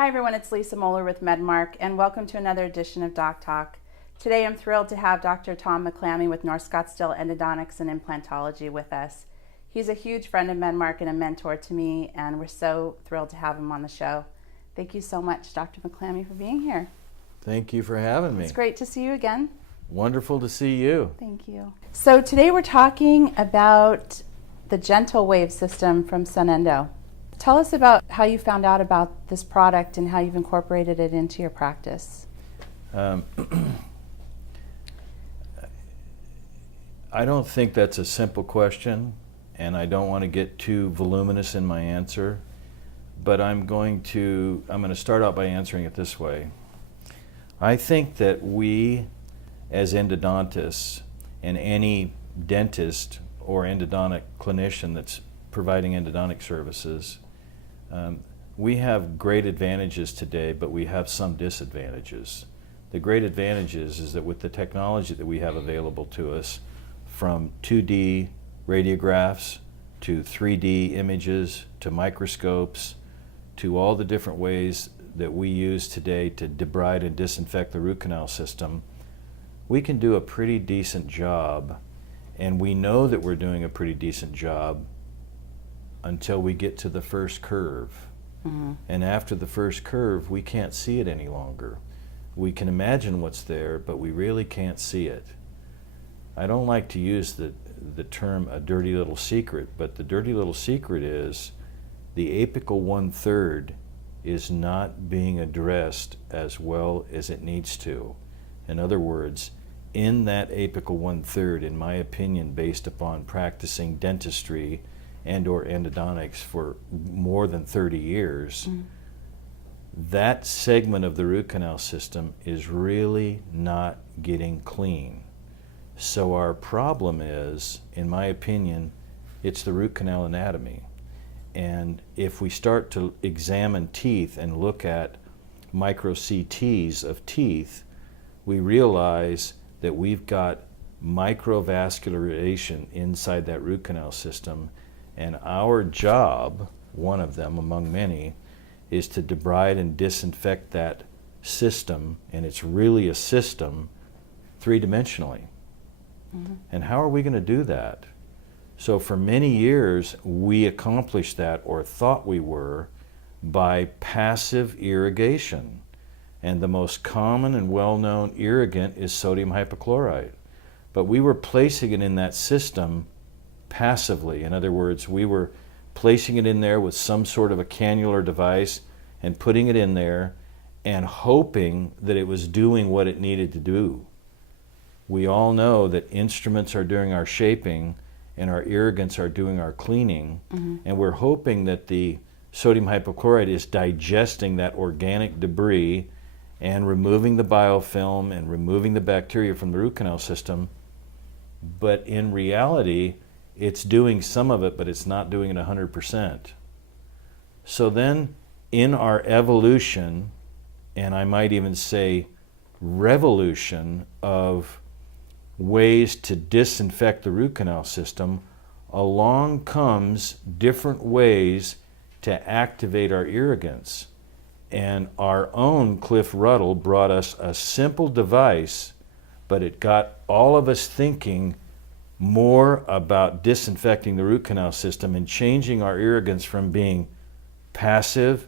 Hi everyone, it's Lisa Moeller with MedMark, and welcome to another edition of DocTalk. Today I'm thrilled to have Dr. Tom McClammy with North Scottsdale Endodontics and Implantology with us. He's a huge friend of MedMark and a mentor to me, and we're so thrilled to have him on the show. Thank you so much, Dr. McClammy, for being here. Thank you for having me. It's great to see you again. Wonderful to see you. Thank you. So today we're talking about the Gentle Wave system from Sunendo. Tell us about how you found out about this product and how you've incorporated it into your practice. I don't think that's a simple question, and I don't want to get too voluminous in my answer, but I'm going to start out by answering it this way. I think that we, as endodontists, and any dentist or endodontic clinician that's providing endodontic services, we have great advantages today, but we have some disadvantages. The great advantages is that with the technology that we have available to us, from 2D radiographs to 3D images to microscopes to all the different ways that we use today to debride and disinfect the root canal system, we can do a pretty decent job, and we know that we're doing a pretty decent job until we get to the first curve. Mm-hmm. And after the first curve, we can't see it any longer. We can imagine what's there, but we really can't see it. I don't like to use the term a dirty little secret, but the dirty little secret is the apical 1/3 is not being addressed as well as it needs to. In other words, in that apical 1/3, in my opinion, based upon practicing dentistry and or endodontics for more than 30 years, that segment of the root canal system is really not getting clean. So our problem is, in my opinion, it's the root canal anatomy. And if we start to examine teeth and look at micro CTs of teeth, we realize that we've got microvascularization inside that root canal system. And our job, one of them among many, is to debride and disinfect that system, and it's really a system, three-dimensionally. Mm-hmm. And how are we going to do that? So for many years, we accomplished that, or thought we were, by passive irrigation. And the most common and well-known irrigant is sodium hypochlorite. But we were placing it in that system passively. In other words, we were placing it in there with some sort of a cannular device and putting it in there and hoping that it was doing what it needed to do. We all know that instruments are doing our shaping and our irrigants are doing our cleaning, and we're hoping that the sodium hypochlorite is digesting that organic debris and removing the biofilm and removing the bacteria from the root canal system. But in reality, it's doing some of it, but it's not doing it 100%. So then, in our evolution, and I might even say revolution of ways to disinfect the root canal system, along comes different ways to activate our irrigants. And our own Cliff Ruddle brought us a simple device, but it got all of us thinking more about disinfecting the root canal system and changing our irrigants from being passive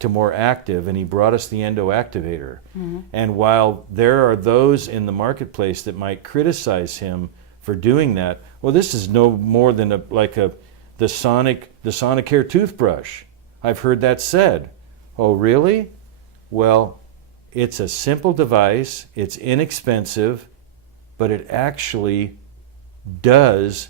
to more active, and he brought us the endoactivator. And while there are those in the marketplace that might criticize him for doing that, well, this is no more than the Sonicare toothbrush. I've heard that said. Oh, really? Well, it's a simple device, it's inexpensive, but it actually does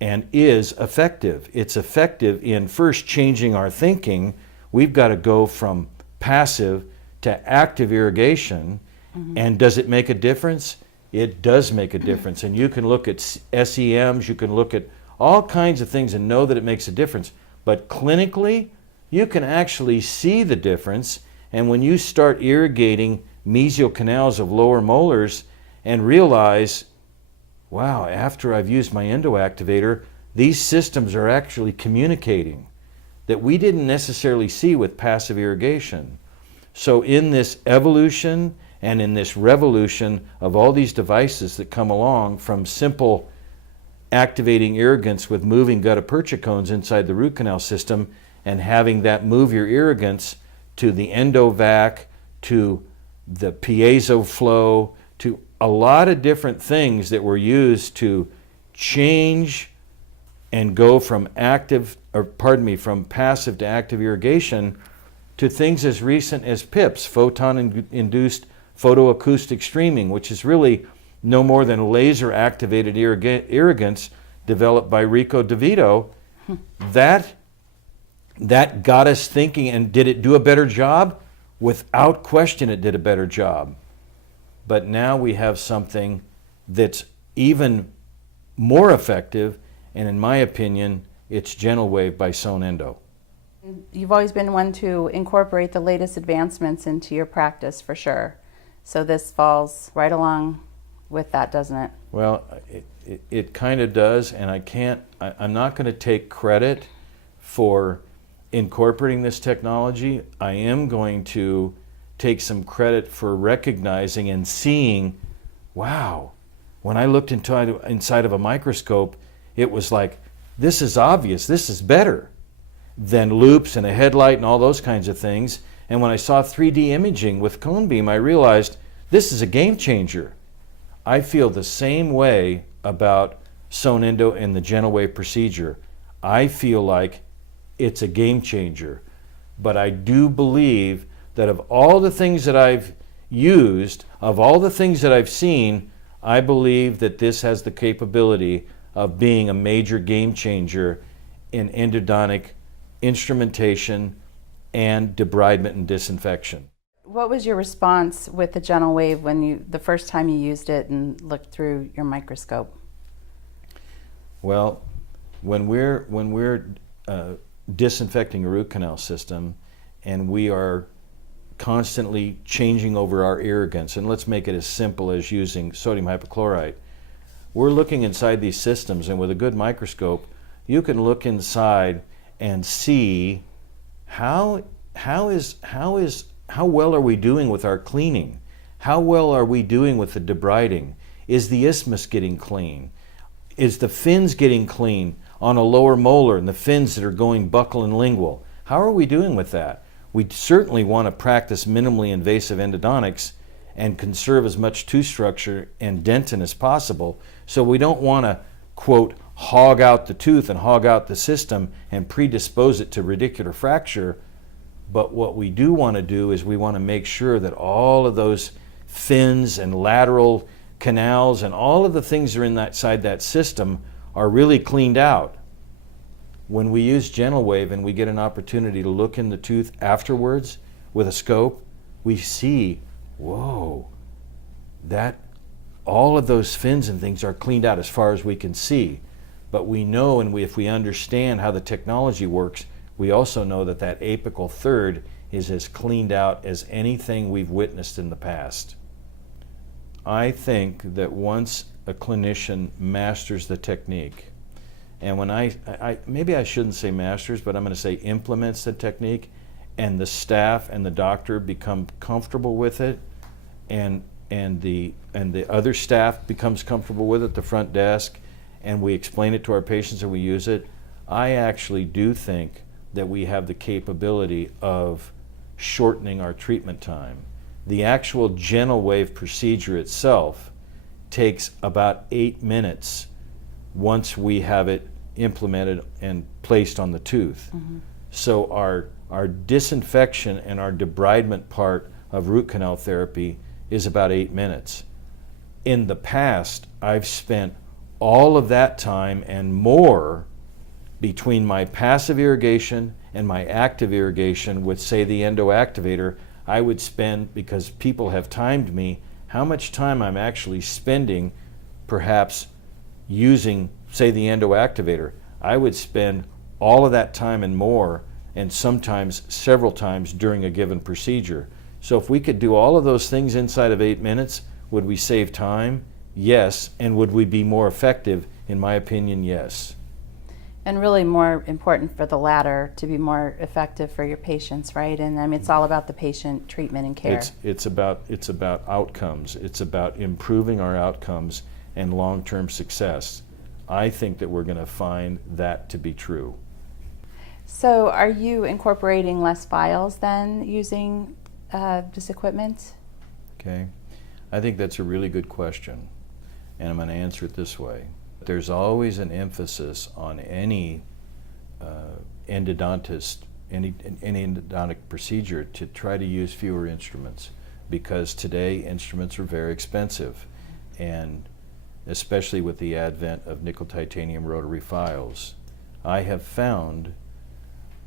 and is effective. It's effective in first changing our thinking. We've got to go from passive to active irrigation. And does it make a difference? It does make a difference. And you can look at SEMs, you can look at all kinds of things and know that it makes a difference. But clinically, you can actually see the difference. And when you start irrigating mesial canals of lower molars and realize, wow, after I've used my endoactivator, these systems are actually communicating that we didn't necessarily see with passive irrigation. So in this evolution and in this revolution of all these devices that come along, from simple activating irrigants with moving gutta-percha cones inside the root canal system and having that move your irrigants, to the endovac, to the piezo flow, to a lot of different things that were used to change and go from from passive to active irrigation, to things as recent as PIPs, photon-induced photoacoustic streaming, which is really no more than laser-activated irrigants developed by Rico DeVito. That got us thinking, and did it do a better job? Without question, it did a better job. But now we have something that's even more effective, and in my opinion, it's Gentle Wave by Sonendo. You've always been one to incorporate the latest advancements into your practice, for sure. So this falls right along with that, doesn't it? Well, it kind of does, and I'm not going to take credit for incorporating this technology. I am going to take some credit for recognizing and seeing, wow, when I looked inside of a microscope, it was like, this is obvious, this is better than loops and a headlight and all those kinds of things. And when I saw 3D imaging with cone beam, I realized this is a game changer. I feel the same way about Sonendo and the Gentle Wave procedure. I feel like it's a game changer. But I do believe that of all the things that I've used, of all the things that I've seen, I believe that this has the capability of being a major game changer in endodontic instrumentation and debridement and disinfection. What was your response with the Gentle Wave when the first time you used it and looked through your microscope? Well, when we're disinfecting a root canal system and we are constantly changing over our irrigants, and let's make it as simple as using sodium hypochlorite, we're looking inside these systems, and with a good microscope, you can look inside and see how well are we doing with our cleaning? How well are we doing with the debriding? Is the isthmus getting clean? Is the fins getting clean on a lower molar and the fins that are going buccal and lingual? How are we doing with that? We certainly want to practice minimally invasive endodontics and conserve as much tooth structure and dentin as possible. So we don't want to, quote, hog out the tooth and hog out the system and predispose it to radicular fracture. But what we do want to do is we want to make sure that all of those fins and lateral canals and all of the things that are inside that system are really cleaned out. When we use Gentle Wave and we get an opportunity to look in the tooth afterwards with a scope, we see, whoa, that all of those fins and things are cleaned out as far as we can see. But we know, and if we understand how the technology works, we also know that that apical third is as cleaned out as anything we've witnessed in the past. I think that once a clinician masters the technique, and when maybe I shouldn't say masters, but I'm going to say implements the technique, and the staff and the doctor become comfortable with it, and the other staff becomes comfortable with it, the front desk, and we explain it to our patients and we use it, I actually do think that we have the capability of shortening our treatment time. The actual Gentle Wave procedure itself takes about 8 minutes once we have it implemented and placed on the tooth. Mm-hmm. So our disinfection and our debridement part of root canal therapy is about 8 minutes. In the past, I've spent all of that time and more between my passive irrigation and my active irrigation with, say, the endoactivator. I would spend, because people have timed me, how much time I'm actually spending perhaps using, say, the endoactivator. I would spend all of that time and more, and sometimes several times during a given procedure. So if we could do all of those things inside of 8 minutes, would we save time? Yes. And would we be more effective? In my opinion, yes. And really more important for the latter to be more effective for your patients, right? And I mean, it's all about the patient treatment and care. It's about outcomes. It's about improving our outcomes and long-term success. I think that we're going to find that to be true. So are you incorporating less files then using this equipment? Okay, I think that's a really good question, and I'm going to answer it this way. There's always an emphasis on any endodontist, any endodontic procedure to try to use fewer instruments, because today instruments are very expensive, and especially with the advent of nickel titanium rotary files, I have found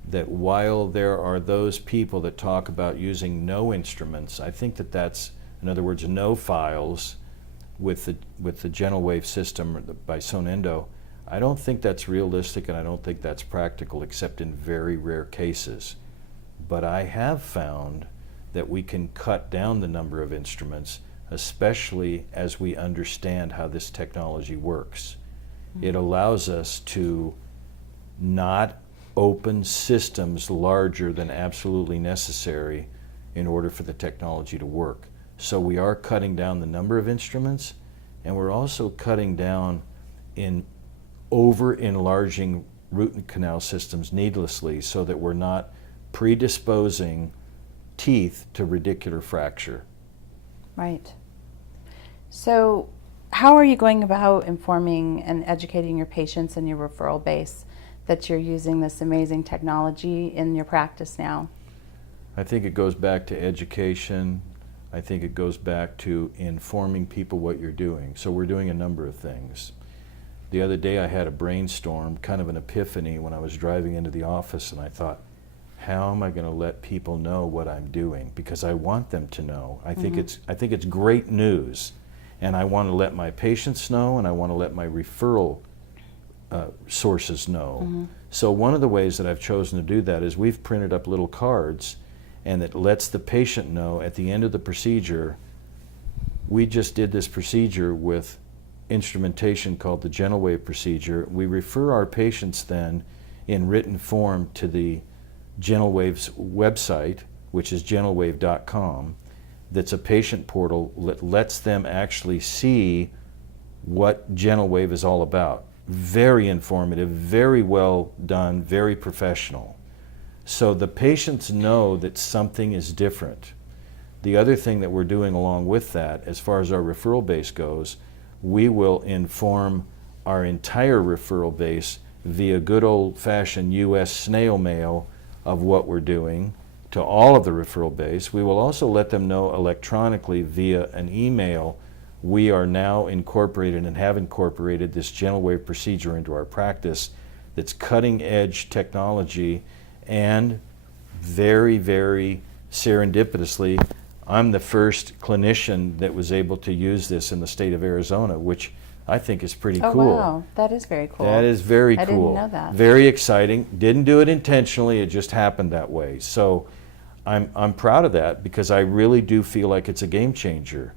that while there are those people that talk about using no instruments, I think that that's, in other words, no files with the gentle wave system by Sonendo, I don't think that's realistic, and I don't think that's practical except in very rare cases. But I have found that we can cut down the number of instruments, especially as we understand how this technology works. It allows us to not open systems larger than absolutely necessary in order for the technology to work. So we are cutting down the number of instruments, and we're also cutting down in over-enlarging root canal systems needlessly, so that we're not predisposing teeth to radicular fracture. Right. So how are you going about informing and educating your patients and your referral base that you're using this amazing technology in your practice now? I think it goes back to education. I think it goes back to informing people what you're doing. So we're doing a number of things. The other day I had a brainstorm, kind of an epiphany, when I was driving into the office, and I thought, how am I going to let people know what I'm doing? Because I want them to know. I think it's great news, and I want to let my patients know, and I want to let my referral sources know. So one of the ways that I've chosen to do that is we've printed up little cards, and it lets the patient know at the end of the procedure, we just did this procedure with instrumentation called the gentle wave procedure. We refer our patients then in written form to the Gentle Wave's website, which is gentlewave.com. That's a patient portal that lets them actually see what Gentle Wave is all about. Very informative, very well done, very professional. So the patients know that something is different. The other thing that we're doing along with that, as far as our referral base goes, we will inform our entire referral base via good old-fashioned U.S. snail mail of what we're doing to all of the referral base. We will also let them know electronically via an email. We are now incorporated and have incorporated this gentle wave procedure into our practice that's cutting-edge technology, and very, very serendipitously, I'm the first clinician that was able to use this in the state of Arizona, which I think is pretty cool. Oh, wow. That is very cool. That is very cool. I didn't know that. Very exciting. Didn't do it intentionally. It just happened that way. So I'm proud of that, because I really do feel like it's a game changer.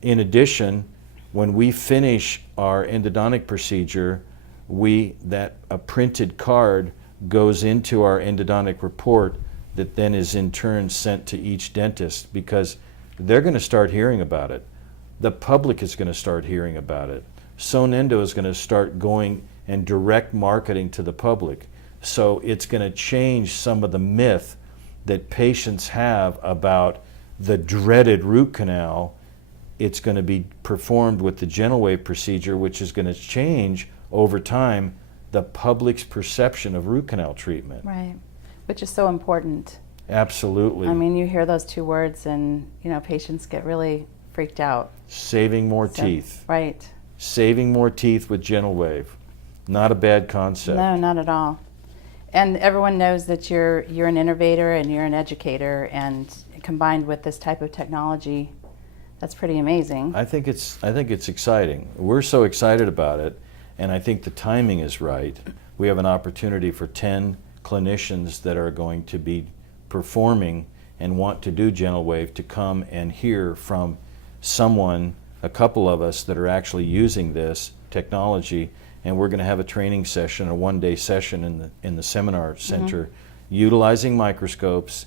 In addition, when we finish our endodontic procedure, a printed card goes into our endodontic report that then is in turn sent to each dentist, because they're going to start hearing about it. The public is going to start hearing about it. Sonendo is going to start going and direct marketing to the public. So it's going to change some of the myth that patients have about the dreaded root canal. It's going to be performed with the gentle wave procedure, which is going to change over time the public's perception of root canal treatment. Right, which is so important. Absolutely. I mean, you hear those two words and, patients get really freaked out. Saving more teeth. Right. Saving more teeth with gentle wave. Not a bad concept. No, not at all. And everyone knows that you're an innovator and you're an educator, and combined with this type of technology, that's pretty amazing. I think it's exciting. We're so excited about it, and I think the timing is right. We have an opportunity for 10 clinicians that are going to be performing and want to do gentle wave to come and hear from someone, a couple of us that are actually using this technology, and we're going to have a training session, a one-day session in the seminar center, utilizing microscopes,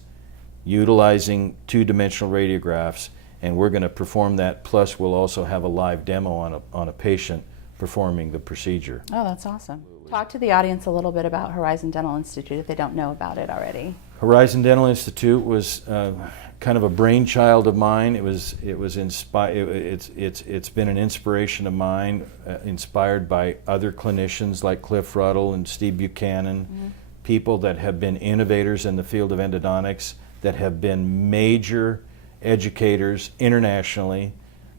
utilizing two-dimensional radiographs, and we're going to perform that. Plus, we'll also have a live demo on a patient performing the procedure. Oh, that's awesome. Talk to the audience a little bit about Horizon Dental Institute if they don't know about it already. Horizon Dental Institute was kind of a brainchild of mine. It's been an inspiration of mine, inspired by other clinicians like Cliff Ruddle and Steve Buchanan, people that have been innovators in the field of endodontics, that have been major educators internationally.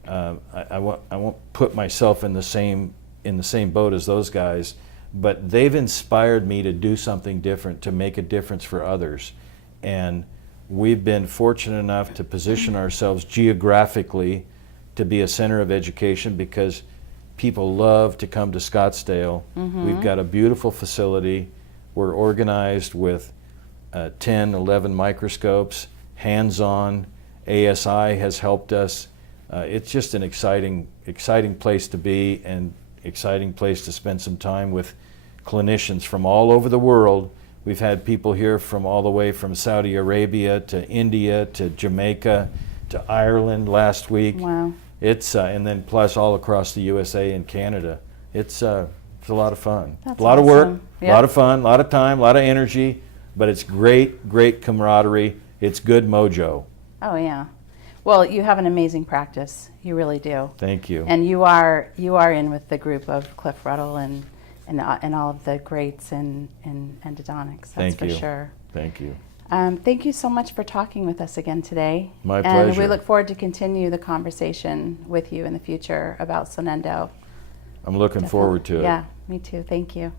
I won't put myself in the same boat as those guys, but they've inspired me to do something different, to make a difference for others. And we've been fortunate enough to position ourselves geographically to be a center of education because people love to come to Scottsdale. We've got a beautiful facility. We're organized with 10, 11 microscopes, hands-on. ASI has helped us. It's just an exciting place to be, and exciting place to spend some time with clinicians from all over the world. We've had people here from all the way from Saudi Arabia to India to Jamaica to Ireland last week. Wow. It's and then plus all across the USA and Canada. It's a lot of fun. That's a lot awesome. of work, Yep. a lot of fun, a lot of time, a lot of energy, but it's great camaraderie. It's good mojo. Oh yeah. Well, you have an amazing practice. You really do. Thank you. And you are in with the group of Cliff Ruddle and all of the greats in endodontics. That's Thank for you. sure. Thank you. Thank you so much for talking with us again today. My And pleasure. we look forward to continue the conversation with you in the future about Sonendo. I'm looking forward to it. Yeah, me too. Thank you.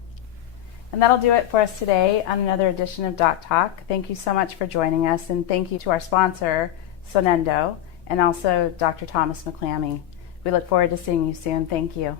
And that'll do it for us today on another edition of DocTalk. Thank you so much for joining us, and thank you to our sponsor, Sonendo, and also Dr. Thomas McClammy. We look forward to seeing you soon. Thank you.